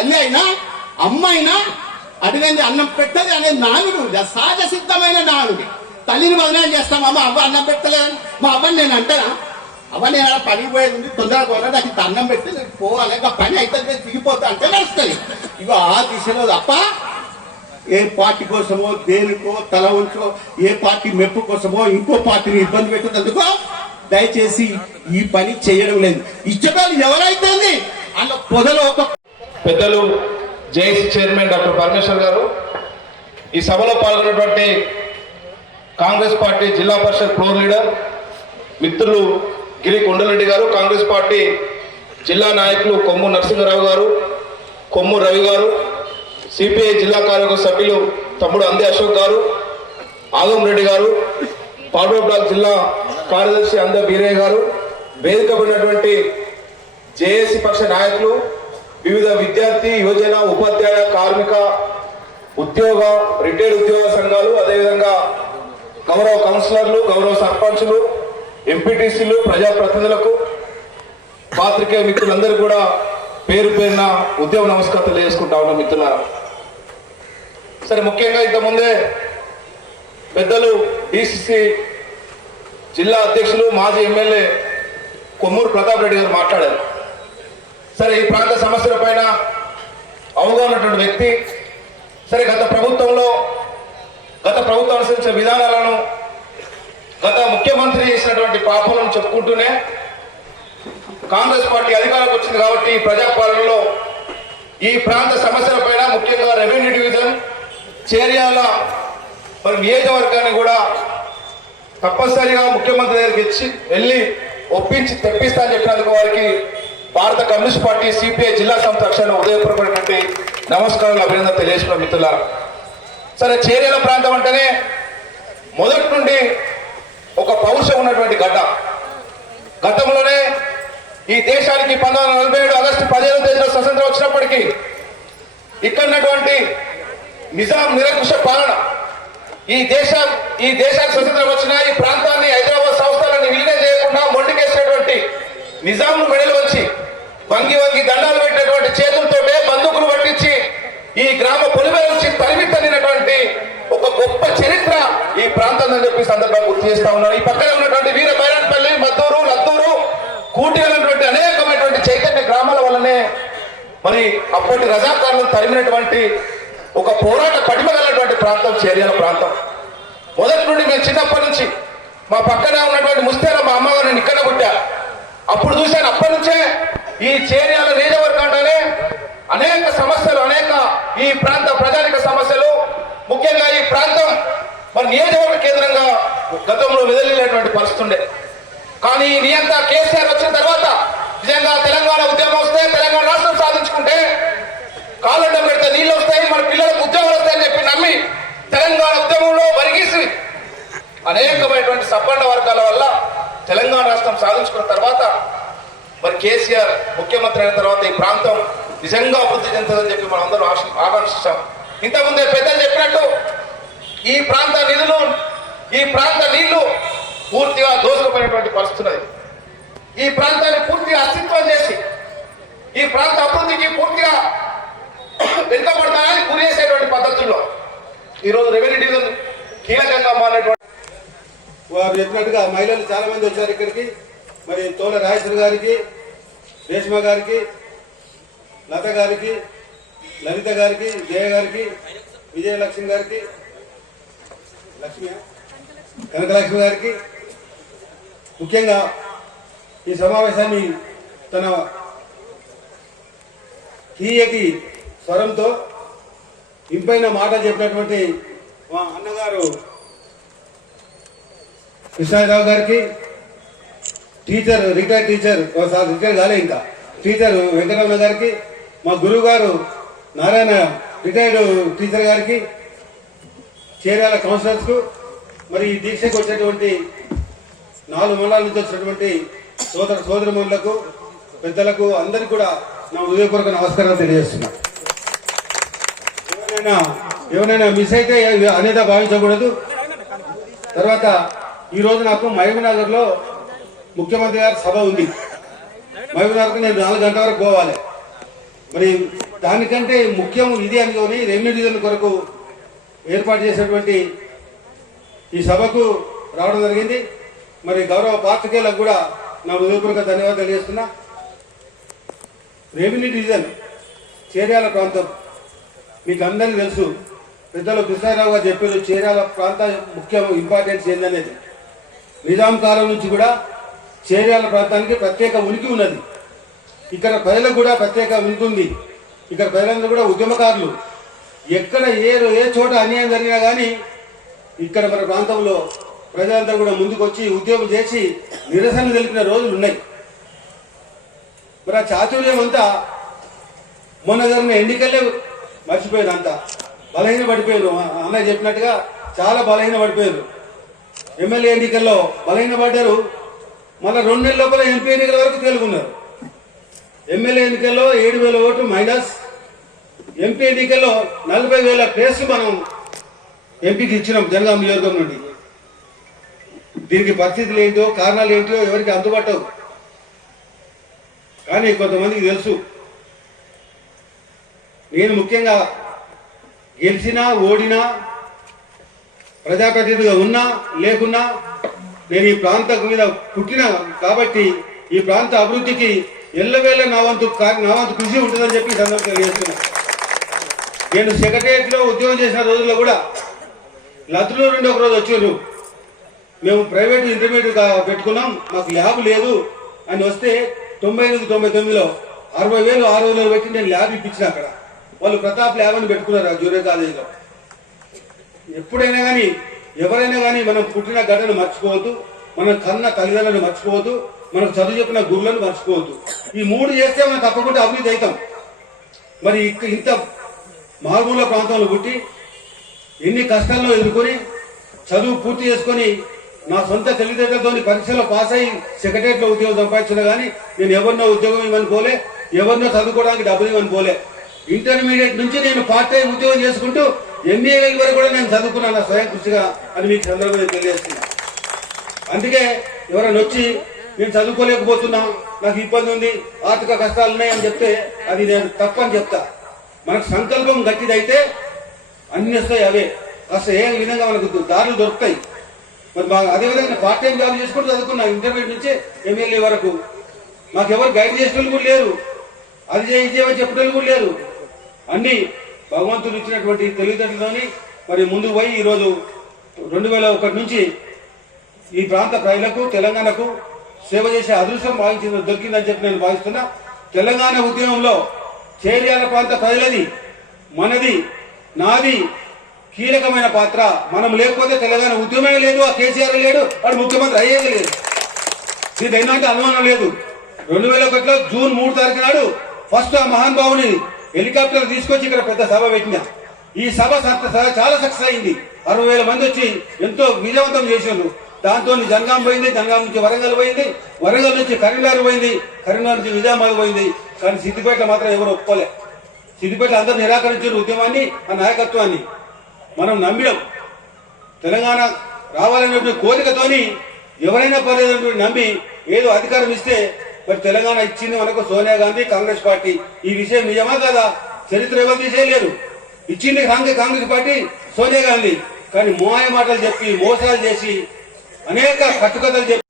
తల్లి అయినా అమ్మ అయినా అడిగింది అన్నం పెట్టదు అనేది నానుడు, సహజ సిద్ధమైన నానుడి. తల్లిని బదనాలు చేస్తాం, అమ్మ అవ్వ అన్నం పెట్టలేదు, మా అవ్వని నేను అంటానా? అవ్వ నేను అలా పనికి పోయేది ఉంది, తొందరగా పోవాలి, నాకు అన్నం పెడితే నేను పోవాలి, ఇంకా పని అయితే దిగిపోతా అంటే నడుస్తుంది. ఇక ఆ దిశలో తప్ప ఏ పార్టీ కోసమో దేనికో తల ఉంచో, ఏ పార్టీ మెప్పు కోసమో ఇంకో పార్టీని ఇబ్బంది పెట్టేందుకో దయచేసి ఈ పని చేయడం లేదు. ఇష్టకాలు ఎవరైతే అలా పొదలో ఒక పెద్దలు జేఏసీ చైర్మన్ డాక్టర్ పరమేశ్వర్ గారు, ఈ సభలో పాల్గొన్నటువంటి కాంగ్రెస్ పార్టీ జిల్లా పరిషత్ ఫ్లోర్ లీడర్ మిత్రులు గిరి కొండలరెడ్డి గారు, కాంగ్రెస్ పార్టీ జిల్లా నాయకులు కొమ్ము నరసింహరావు గారు, కొమ్ము రవి గారు, సిపిఐ జిల్లా కార్యవర్గ సభ్యులు తమ్ముడు అందే అశోక్ గారు, ఆగం రెడ్డి గారు, పాల్గొన బ్లాక్ జిల్లా కార్యదర్శి అందే బీరయ్య గారు, వేదిక పడినటువంటి జేఏసీ పక్ష నాయకులు, వివిధ విద్యార్థి యువజన ఉపాధ్యాయ కార్మిక ఉద్యోగ రిటైర్డ్ ఉద్యోగ సంఘాలు, అదేవిధంగా గౌరవ కౌన్సిలర్లు, గౌరవ సర్పంచులు, ఎంపీటీసీలు, ప్రజాప్రతినిధులకు, పాత్రికేయ మిత్రులందరూ కూడా పేరు పేరున ఉద్యమ నమస్కారం తెలియజేసుకుంటా ఉన్నాం. మిత్రులారా, సరే, ముఖ్యంగా ఇంతకుముందే పెద్దలు డిసిసి జిల్లా అధ్యక్షులు మాజీ ఎమ్మెల్యే కొమ్మూరు ప్రతాప్ రెడ్డి గారు మాట్లాడారు. సరే, ఈ ప్రాంత సమస్యల పైన అవగాహన ఉన్నటువంటి వ్యక్తి. సరే, గత ప్రభుత్వం అనుసరించిన విధానాలను, గత ముఖ్యమంత్రి చేసినటువంటి పాపలను చెప్పుకుంటూనే కాంగ్రెస్ పార్టీ అధికారంలోకి వచ్చింది కాబట్టి ప్రజాపాలనలో ఈ ప్రాంత సమస్యల పైన ముఖ్యంగా రెవెన్యూ డివిజన్ చేర్యాల మరి నియోజకవర్గాన్ని కూడా తప్పనిసరిగా ముఖ్యమంత్రి దగ్గరికి వెళ్ళి ఒప్పించి తెప్పిస్తా అని చెప్పినందుకు వారికి భారత కమ్యూనిస్ట్ పార్టీ సిపిఐ జిల్లా సంస్థ పక్షాన ఉదయపూర్వకమైనటువంటి నమస్కారాలు, అభినందన తెలియజేసుకున్న మిత్రులారా. సరే, చేర్యాల ప్రాంతం అంటేనే మొదటి నుండి ఒక పౌరుషం ఉన్నటువంటి గడ్డ. గతంలోనే ఈ దేశానికి 1947 ఆగస్టు 15వ తేదీన స్వతంత్రం వచ్చినప్పటికీ ఇక్కడ ఉన్నటువంటి నిజాం నిరంకుశ పాలన, ఈ దేశానికి స్వతంత్రం వచ్చిన ఈ ప్రాంతాన్ని హైదరాబాద్ సంస్థలని విలీనం చేయకుండా మొండికేసినటువంటి నిజాంను మెడలు వచ్చి వంగి దండాలు పెట్టినటువంటి చేతులతోటే బందూకులు పట్టించి ఈ గ్రామ పొలిమేర నుంచి తరిమితనినటువంటి ఒక గొప్ప చరిత్ర ఈ ప్రాంతం అని చెప్పి సందర్భంగా గుర్తు చేస్తా ఉన్నారు. ఈ పక్కన ఉన్నటువంటి వీర బైరాన్పల్లి, మద్దూరు, లత్తూరు, కూటిగలటువంటి అనేకమైనటువంటి చైతన్య గ్రామాల వల్లనే మరి అప్పటి రజాకారులను తరిమినటువంటి ఒక పోరాట పటిమగలటువంటి ప్రాంతం చేర్యాల ప్రాంతం. మొదటి నుండి మేము చిన్నప్పటి నుంచి మా పక్కన ఉన్నటువంటి ముస్తేర మా అమ్మగారు నేను ఇక్కడ పుట్టా, అప్పుడు చూశాను. అప్పటి నుంచే ఈ చేర్యాల నియోజకవర్గం అంటేనే అనేక సమస్యలు, అనేక ఈ ప్రాంత ప్రజానిక సమస్యలు, ముఖ్యంగా ఈ ప్రాంతం మరి నియోజకవర్గ కేంద్రంగా గతంలో వెదలినటువంటి పరిస్థితి ఉండే. కానీ నియంత కేసీఆర్ వచ్చిన తర్వాత నిజంగా తెలంగాణ ఉద్యమం వస్తే, తెలంగాణ రాష్ట్రం సాధించుకుంటే కాళ్ళడ్డం పెడితే నీళ్ళు వస్తాయి, మన పిల్లలకు ఉద్యోగాలు వస్తాయని చెప్పి నమ్మి తెలంగాణ ఉద్యమంలో బరిగీసి అనేకమైనటువంటి సబ్బండ వర్గాల వల్ల తెలంగాణ రాష్ట్రం సాధించుకున్న తర్వాత మరి కేసీఆర్ ముఖ్యమంత్రి అయిన తర్వాత ఈ ప్రాంతం నిజంగా అభివృద్ధి చెందుతుందని చెప్పి మనం అందరూ ఆకాంక్షించాం. ఇంతకుముందే పెద్దలు చెప్పినట్టు ఈ ప్రాంత నీళ్లు పూర్తిగా దోసుకుపోయినటువంటి పరిస్థితి. ఈ ప్రాంతాన్ని పూర్తిగా అస్తిత్వం చేసి ఈ ప్రాంత అభివృద్ధికి పూర్తిగా వెనుకబడతానని గురి చేసేటువంటి పద్ధతుల్లో ఈరోజు రెవెన్యూ డివిజన్ కీలకంగా మారినటువంటి వారు చెప్పినట్టుగా మహిళలు చాలా మంది వచ్చారు ఇక్కడికి. మరి తోల రాజేశ్వరి గారికి, రేష్మ గారికి, లత గారికి, లలిత గారికి, జయ గారికి, విజయలక్ష్మి గారికి, కనకలక్ష్మి గారికి, ముఖ్యంగా ఈ సమావేశాన్ని తన తీయటి స్వరంతో ఇంపైన మాట చెప్పినటువంటి మా అన్నగారు కృష్ణారావు గారికి, టీచర్ రిటైర్డ్ టీచర్ రిటైర్ కాలే ఇంకా టీచర్ వెంకటరమణ గారికి, మా గురువు గారు నారాయణ రిటైర్డ్ టీచర్ గారికి, చేర్యాల కౌన్సిలర్స్కు, మరి ఈ దీక్షకు వచ్చేటువంటి 4 మండలాల నుంచి వచ్చినటువంటి సోదరమణులకు, పెద్దలకు అందరికీ కూడా నా హృదయపూర్వక నమస్కారాలు తెలియజేస్తున్నా. ఎవరైనా మిస్ అయితే అనేది భావించకూడదు. తర్వాత ఈరోజు నాకు మహబూబ్నగర్ లో ముఖ్యమంత్రి గారి సభ ఉంది. మహబూబ్నగర్కి నేను 4 గంటల వరకు పోవాలి. మరి దానికంటే ముఖ్యం ఇది అనుకొని రెవెన్యూ డివిజన్ కొరకు ఏర్పాటు చేసినటువంటి ఈ సభకు రావడం జరిగింది. మరి గౌరవ పాత్రికేయులకు కూడా నా హృదయపూర్వక ధన్యవాదాలు తెలియజేస్తున్నా. రెవెన్యూ డివిజన్ చేర్యాల ప్రాంతం మీకు అందరికీ తెలుసు. పెద్దలు కృష్ణారావు గారు చెప్పారు చేర్యాల ప్రాంత ముఖ్యం ఇంపార్టెన్స్ ఏందనేది. నిజాం కాలం నుంచి కూడా చేర్యాల ప్రాంతానికి ప్రత్యేక ఉనికి ఉన్నది. ఇక్కడ ప్రజలకు కూడా ప్రత్యేక ఉనికి ఉంది. ఇక్కడ ప్రజలందరూ కూడా ఉద్యమకారులు. ఎక్కడ ఏ చోట అన్యాయం జరిగినా కానీ ఇక్కడ మన ప్రాంతంలో ప్రజలందరూ కూడా ముందుకు వచ్చి ఉద్యమం చేసి నిరసన తెలిపిన రోజులు ఉన్నాయి. మరి ఆ చాతుర్యం అంతా మొన్న జరిగిన ఎన్నికల్లే మర్చిపోయారు. అంతా బలహీన పడిపోయారు. అన్నయ్య చెప్పినట్టుగా చాలా బలహీన పడిపోయారు. ఎమ్మెల్యే ఎన్నికల్లో బలహీన పడ్డారు. మళ్ళీ 2 నెలల లోపల ఎంపీ ఎన్నికల వరకు తేలుకున్నారు. ఎమ్మెల్యే ఎన్నికల్లో 7,000 ఓట్లు మైనస్, ఎంపీ ఎన్నికల్లో 40,000 ప్లేస్లు మనం ఎంపీకి ఇచ్చినాం జనగాం నియోజకవర్గం నుండి. దీనికి పరిస్థితులు ఏంటో కారణాలు ఏంటో ఎవరికి అందుబాటు కానీ కొంతమందికి తెలుసు. నేను ముఖ్యంగా గెలిచినా ఓడినా ప్రజాప్రతినిధిగా ఉన్నా లేకున్నా నేను ఈ ప్రాంతం మీద పుట్టిన కాబట్టి ఈ ప్రాంత అభివృద్ధికి ఎల్లవేళ నా వంతు కృషి ఉంటుందని చెప్పి సందర్భంగా తెలియజేస్తున్నా. నేను సెక్రటరియట్లో ఉద్యోగం చేసిన రోజుల్లో కూడా లతులు నుండి ఒక రోజు వచ్చారు. మేము ప్రైవేట్ ఇంటర్మీడియట్ పెట్టుకున్నాం, మాకు ల్యాబ్ లేదు అని వస్తే 98-99లో 60,000 6,000 పెట్టి నేను ల్యాబ్ ఇప్పించిన. అక్కడ వాళ్ళు ప్రతాప్ ల్యాబ్ అని పెట్టుకున్నారు ఆ జూనియర్ కాలేజీలో. ఎప్పుడైనా కానీ ఎవరైనా కానీ మనం పుట్టిన గడ్డను మర్చిపోవద్దు, మన కన్న తల్లిదండ్రులను మర్చిపోవద్దు, మనకు చదువు చెప్పిన గురువులను మర్చిపోవద్దు. ఈ 3 చేస్తే మనం తప్పకుండా అభివృద్ధి అవుతాం. మరి ఇంత మారుమూల ప్రాంతంలో పుట్టి ఎన్ని కష్టాల్లో ఎదుర్కొని చదువు పూర్తి చేసుకొని నా సొంత తెలివితేటలతో పరీక్షలో పాస్ అయ్యి సెక్రటరియట్లో ఉద్యోగం సంపాదించినా కానీ నేను ఎవరినో ఉద్యోగం ఇవ్వని పోలే, ఎవరినో చదువుకోవడానికి డబ్బులు ఇవ్వని పోలే. ఇంటర్మీడియట్ నుంచి నేను పార్ట్ టైం ఉద్యోగం చేసుకుంటూ MBA వరకు కూడా నేను చదువుకున్నాను నా స్వయం కృషిగా అని మీకు సందర్భంగా తెలియజేస్తున్నా. అందుకే ఎవరైనా వచ్చి నేను చదువుకోలేకపోతున్నా, నాకు ఇబ్బంది ఉంది, ఆర్థిక కష్టాలు ఉన్నాయి అని చెప్తే అది నేను తప్పని చెప్తా. మనకు సంకల్పం గట్టిదైతే అన్ని వస్తాయి. అవే అసలు ఏ విధంగా మనకు దారులు దొరుకుతాయి. మరి అదేవిధంగా పార్ట్ టైం జాబ్ చేసుకుంటూ చదువుకున్నా ఇంటర్మీడియట్ నుంచి MLA వరకు. నాకు ఎవరు గైడ్ చేసేటోళ్ళు కూడా లేరు, అది చేయమని చెప్పేటోళ్ళు కూడా లేరు. అన్ని భగవంతుడు ఇచ్చినటువంటి తెలివితేటలోని మరి ముందుకు పోయి ఈరోజు 2001 నుంచి ఈ ప్రాంత ప్రజలకు తెలంగాణకు సేవ చేసే అదృష్టం దొరికిందని చెప్పి నేను భావిస్తున్నా. తెలంగాణ ఉద్యమంలో చేర్యాల ప్రాంత ప్రజలది, మనది, నాది కీలకమైన పాత్ర. మనం లేకపోతే తెలంగాణ ఉద్యమమే లేదు, ఆ కేసీఆర్ లేడు, వాడు ముఖ్యమంత్రి అయ్యేది లేదు. ఇది ఏంటంటే అనుమానం లేదు. 2001లో జూన్ 3 తారీఖు నాడు ఫస్ట్ ఆ మహానుభావుని హెలికాప్టర్ తీసుకొచ్చి ఇక్కడ పెద్ద సభ పెట్టిన. ఈ సభ చాలా సక్సెస్ అయింది. 60,000 మంది వచ్చి ఎంతో విజయవంతం చేశారు. దాంతో జనగాం పోయింది, జనగాం నుంచి వరంగల్ పోయింది, వరంగల్ నుంచి కరీంనగర్ పోయింది, కరీంనగర్ నుంచి నిజామాబాద్ పోయింది. కానీ సిద్దిపేట మాత్రం ఎవరు ఒప్పుకోలే. సిద్దిపేట అందరూ నిరాకరించారు ఉద్యమాన్ని, ఆ నాయకత్వాన్ని. మనం నమ్మినాం. తెలంగాణ రావాలనే కోరికతోని ఎవరైనా పర్లేదు నమ్మి ఏదో అధికారం ఇస్తే మరి తెలంగాణ ఇచ్చింది మనకు సోనియా గాంధీ, కాంగ్రెస్ పార్టీ. ఈ విషయం నిజమా కదా? చరిత్ర ఎవరు తీసేయలేరు. ఇచ్చింది కాంగ్రెస్ పార్టీ, సోనియా గాంధీ. కానీ మాయ మాటలు చెప్పి మోసాలు చేసి అనేక కట్టుకథలు చెప్పి